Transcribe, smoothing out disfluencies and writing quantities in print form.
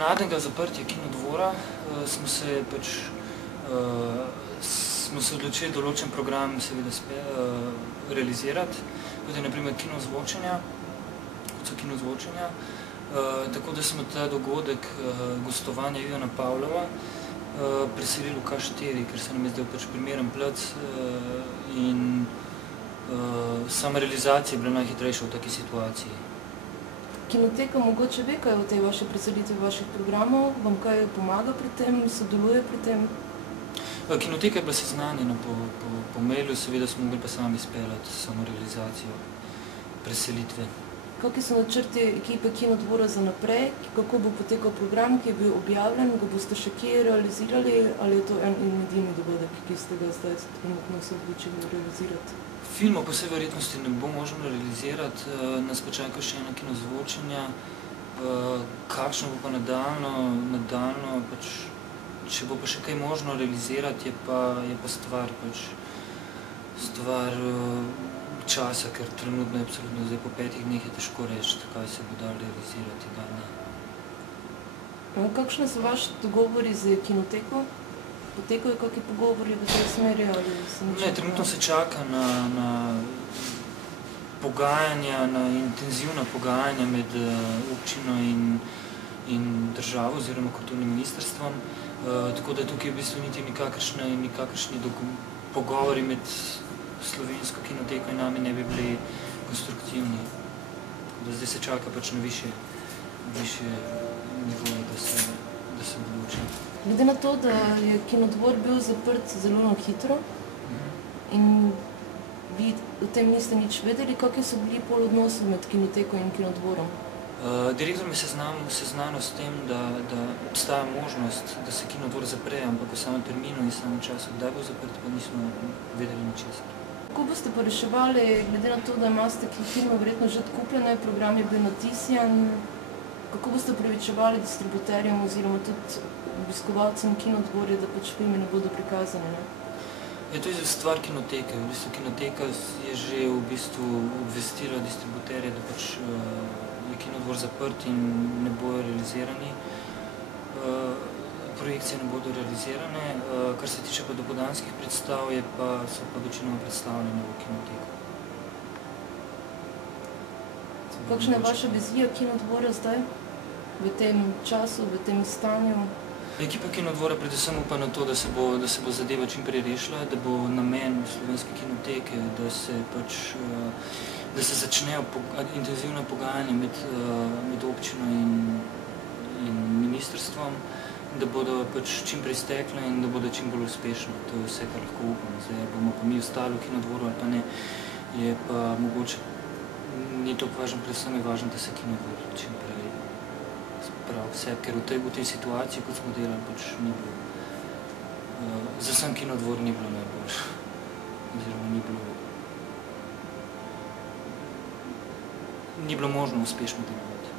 nenadnega zaprtja Kinodvora smo se odločili določen program seveda realizirati, kot je na primer kinozvočenja, tako da smo ta dogodek gostovanja Ivana Pavlova preselili v K4, ker se nam je zdel primeren plac in sama realizacija je bila najhitrejša v taki situaciji. Kinoteka mogoče ve kaj o tej vaši preselitvi vaših programov, vam kaj pomaga pri tem, sodeluje pri tem? Kinoteka je bila seznanjena po mailu, seveda smo mogli pa sami izpeljati samo realizacijo preselitve. Kakšni so načrti ekipe Kinodvora za naprej, kako bo potekal program, ki je bil objavljen, ga boste še kje realizirali, ali je to en in edini dogodek, ki ste ga zdaj trenutno se odločili realizirati? Filmov po vsej verjetnosti ne bo možno realizirati, nas pa čaka še ena kinozvočenja, kakšno bo pa nadaljno, če bo pa še kaj možno realizirati, je pa stvar časa, ker trenutno je absolutno zdaj po 5 dneh je težko reči, kaj se bo dalo realizirati, kaj ne. Kakšni so vaši dogovori z Kinoteko? Potekajo kakšni pogovori v tej smeri ali se ne čaka? Ne, trenutno se čaka na pogajanja, na intenzivna pogajanja med občino in državo oziroma kulturnim ministrstvom, tako da tukaj v bistvu niti nikakršni pogovori med slovensko kinoteko in nami ne bi bili konstruktivni. Zdaj se čaka na višje nivoje, da se odloči. Glede na to, da je Kinodvor bil zaprt zelo hitro in vi o tem niste nič vedeli, kakšni so bili pol odnosi med Kinoteko in Kinodvorom? Direktor me seznanil s tem, da obstaja možnost, da se Kinodvor zapre, ampak v samem terminu in samem času, kdaj bo zaprt, pa nismo vedeli ničesar. Kako boste pa reševali, glede na to, da imate filme verjetno že odkupljene, program je bil natisnjen, kako boste upravičevali distributerjem oziroma tudi obiskovalcem Kinodvorja, da filmi ne bodo prikazani? To je stvar Kinoteke. Kinoteka je že obvestila distributerje, da je Kinodvor zaprt in ne bojo realizirani. Projekcije ne bodo realizirane. Kar se tiče pa dopoldanskih predstav, so pa večinoma predstavljene v Kinoteku. Kakšna je vaša vizija Kinodvora zdaj? V tem času, v tem stanju? Ekipa Kinodvora predvsem upa na to, da se bo zadeva čim prej rešila, da bo namen Slovenske kinoteke, da se začnejo intenzivna pogajanja med občino in ministrstvom, da bodo čim prej stekle in da bodo čim bolj uspešne. To je vse, kar lahko upam. Zdaj bomo pa mi ostali v Kinodvoru ali pa ne, je pa mogoče ni toliko važno, predvsem je važno, da se Kinodvor čim prej spravi vse, ker v tej situaciji, kot smo delali, ni bilo, za sam Kinodvor ni bilo najboljše, oziroma ni bilo možno uspešno delovati.